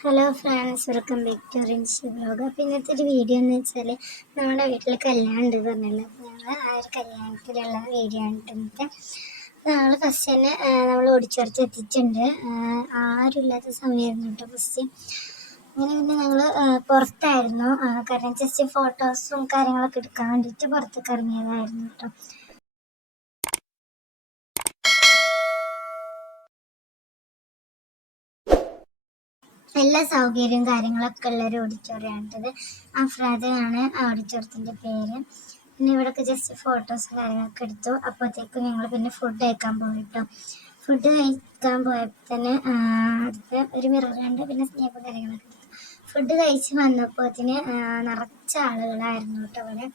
Hello friends welcome back to Rinshi blog അപ്പോൾ ഇന്നത്തെ ഒരു വീഡിയോ എന്ന് വെച്ചാൽ നമ്മുടെ വീട്ടിൽ കല്യാണം ഉണ്ട് പറഞ്ഞല്ലോ അപ്പോൾ ഞങ്ങൾ ആ ഒരു കല്യാണത്തിലുള്ള വീഡിയോ ആണ് ഇന്നത്തെ നമ്മൾ ഫസ്റ്റ് തന്നെ നമ്മൾ ഓടിച്ചേർത്ത് എത്തിച്ചിട്ടുണ്ട് ആരും ഇല്ലാത്ത സമയമായിരുന്നു കേട്ടോ ഫസ്റ്റ് അങ്ങനെ പിന്നെ ഞങ്ങൾ പുറത്തായിരുന്നു. കാരണം ജസ്റ്റ് ഫോട്ടോസും കാര്യങ്ങളൊക്കെ എടുക്കാൻ വേണ്ടിയിട്ട് പുറത്തേക്ക് ഇറങ്ങിയതായിരുന്നു കേട്ടോ. എല്ലാ സൗകര്യവും കാര്യങ്ങളൊക്കെ ഉള്ള ഒരു ഓഡിറ്റോറിയം ഓഡിറ്റോറിയമാണിത് അഫ്രാദയാണ് ആ ഓഡിറ്റോറിയത്തിന്റെ പേര്. പിന്നെ ഇവിടെയൊക്കെ ജസ്റ്റ് ഫോട്ടോസ് കാര്യങ്ങളൊക്കെ എടുത്തു. അപ്പോഴത്തേക്കും ഞങ്ങൾ പിന്നെ ഫുഡ് കഴിക്കാൻ പോയിട്ടോ. ഫുഡ് കഴിക്കാൻ പോയപ്പോൾ തന്നെ അടുത്ത് ഒരു മിററുണ്ട് പിന്നെ സ്നേഹം കാര്യങ്ങളൊക്കെ എടുത്തു. ഫുഡ് കഴിച്ച് വന്നപ്പോത്തിന് നിറച്ച ആളുകളായിരുന്നു കേട്ടോ അവിടെ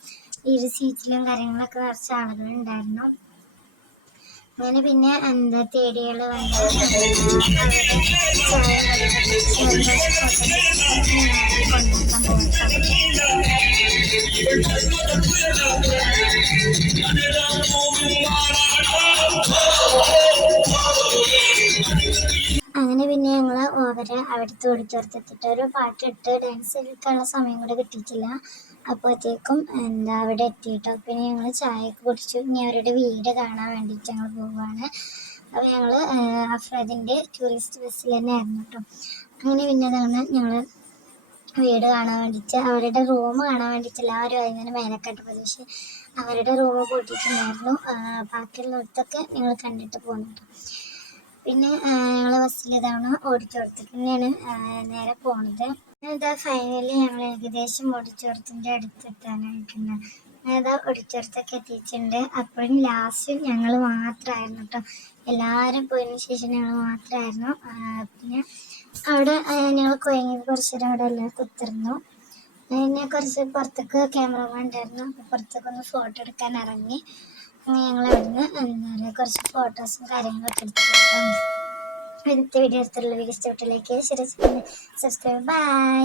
ഒരു സീറ്റിലും കാര്യങ്ങളൊക്കെ നിറച്ച ആളുകളുണ്ടായിരുന്നു. അങ്ങനെ പിന്നെ എന്താ തേടികൾ കൊണ്ടാക്കാൻ അങ്ങനെ പിന്നെ ഞങ്ങൾ അവരെ അവിടുത്തെ ഓടിച്ചേർത്തെത്തിട്ട് ഒരു പാട്ടിട്ട് ഡാൻസ് കളിക്കാനുള്ള സമയം കൂടെ കിട്ടിയിട്ടില്ല. അപ്പോഴത്തേക്കും എന്താ അവിടെ എത്തിയിട്ടോ? പിന്നെ ഞങ്ങൾ ചായയൊക്കെ കുടിച്ചു. ഇനി അവരുടെ വീട് കാണാൻ വേണ്ടിയിട്ട് ഞങ്ങൾ പോവുകയാണ് അപ്പോൾ ഞങ്ങൾ അഫ്രദിന്റെ ടൂറിസ്റ്റ് ബസ്സിൽ തന്നെ ആയിരുന്നു കേട്ടോ അങ്ങനെ പിന്നെ അതാണ് ഞങ്ങൾ വീട് കാണാൻ വേണ്ടിയിട്ട് അവരുടെ റൂം കാണാൻ വേണ്ടിയിട്ട് എല്ലാവരും അതിങ്ങനെ മേലക്കെട്ട് പ്രദേശം. അവരുടെ റൂം കൂട്ടിയിട്ടുണ്ടായിരുന്നു. ബാക്കിയുള്ളിടത്തൊക്കെ ഞങ്ങൾ കണ്ടിട്ട് പോകുന്നുണ്ട് പിന്നെ ഞങ്ങൾ ബസ്സിൽ ഇതാണ് തന്നെയാണ് നേരെ പോണത്. ഇതാ ഫൈനലി ഞങ്ങൾ ഏകദേശം ഓടിച്ചോടത്തിന്റെ അടുത്ത് എത്താനായിട്ടുണ്ട്. അതാ ഓഡിറ്റോറിയത്തൊക്കെ എത്തിയിട്ടുണ്ട്. അപ്പോഴും ലാസ്റ്റ് ഞങ്ങൾ മാത്രമായിരുന്നു കേട്ടോ എല്ലാവരും പോയതിന് ശേഷം ഞങ്ങൾ മാത്രമായിരുന്നു പിന്നെ അവിടെ ഞങ്ങൾ കുഴങ്ങി കുറച്ച് നേരം അവിടെ എല്ലാം കുത്തിരുന്നു പിന്നെ കുറച്ച് പുറത്തേക്ക് ക്യാമറമാൻ ഉണ്ടായിരുന്നു. അപ്പോൾ പുറത്തേക്ക് ഒന്ന് ഫോട്ടോ എടുക്കാൻ ഇറങ്ങി. ഞങ്ങൾ അവിടുന്ന് കുറച്ച് ഫോട്ടോസും കാര്യങ്ങളൊക്കെ എടുത്തിട്ടുണ്ട് അടുത്ത വീഡിയോ എടുത്തുള്ള വീഡിയോ ഇഷ്ടപ്പെട്ടിലേക്ക് ശരി സബ്സ്ക്രൈബ് ബൈ